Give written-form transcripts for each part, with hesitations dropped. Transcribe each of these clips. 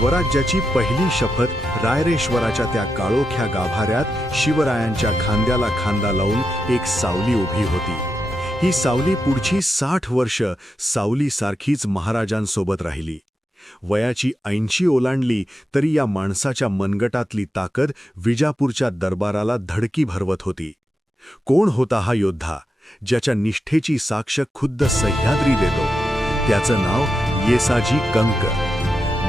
स्वराज्याची पहिली शपथ रायरेश्वराच्या त्या काळोख्या गाभाऱ्यात शिवरायांच्या खांद्याला खांदा लावून एक सावली उभी होती. ही सावली पुढची 60 वर्ष सावलीसारखीच महाराजांसोबत राहिली. वयाची 80 ओलांडली तरी या माणसाच्या मनगटातली ताकद विजापूरच्या दरबाराला धडकी भरवत होती. कोण होता हा योद्धा, ज्याच्या निष्ठेची साक्ष खुद्द सह्याद्री देतो? त्याचं नाव येसाजी कंक.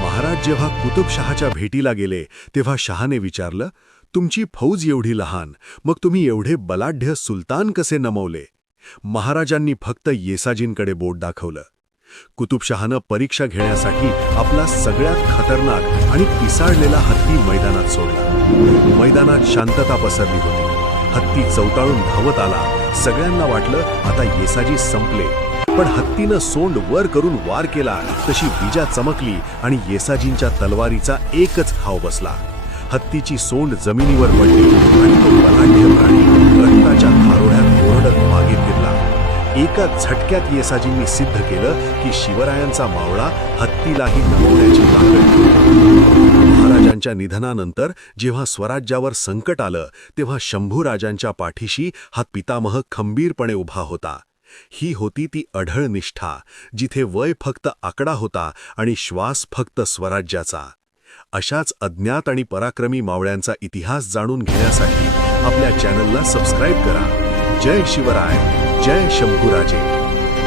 महाराज जेव्हा कुतुबशहाच्या भेटीला गेले तेव्हा शहाने विचारलं, तुमची फौज एवढी लहान, मग तुम्ही एवढे बलाढ्य सुलतान कसे नमवले? महाराजांनी फक्त येसाजींकडे बोट दाखवलं. कुतुबशहानं परीक्षा घेण्यासाठी आपला सगळ्यात खतरनाक आणि पिसाळलेला हत्ती मैदानात सोडला. मैदानात शांतता पसरली होती. हत्ती चौताळून धावत आला. सगळ्यांना वाटलं आता येसाजी संपले. पण हत्तीनं सोंड वर करून वार केला तशी विजा चमकली आणि येसाजींच्या तलवारीचा एकच घाव बसला. हत्तीची सोंड जमिनीवर पडली आणि तो बलाढ्य प्राणी रक्ताच्या धारोड्यात ओरडत मागे फिरला. एका झटक्यात येसाजींनी सिद्ध केलं की शिवरायांचा मावळा हत्तीलाही नमवण्याची ताकद. महाराजांच्या निधनानंतर जेव्हा स्वराज्यावर संकट आलं तेव्हा शंभूराजांच्या पाठीशी हा पितामह खंबीरपणे उभा होता. ही होती ती अढळ निष्ठा, जिथे वय फक्त आकडा होता आणि श्वास फक्त स्वराज्याचा. अशाच अज्ञात आणि पराक्रमी मावळ्यांचा इतिहास जाणून घेण्यासाठी आपल्या चॅनलला सबस्क्राईब करा. जय शिवराय, जय शंभूराजे.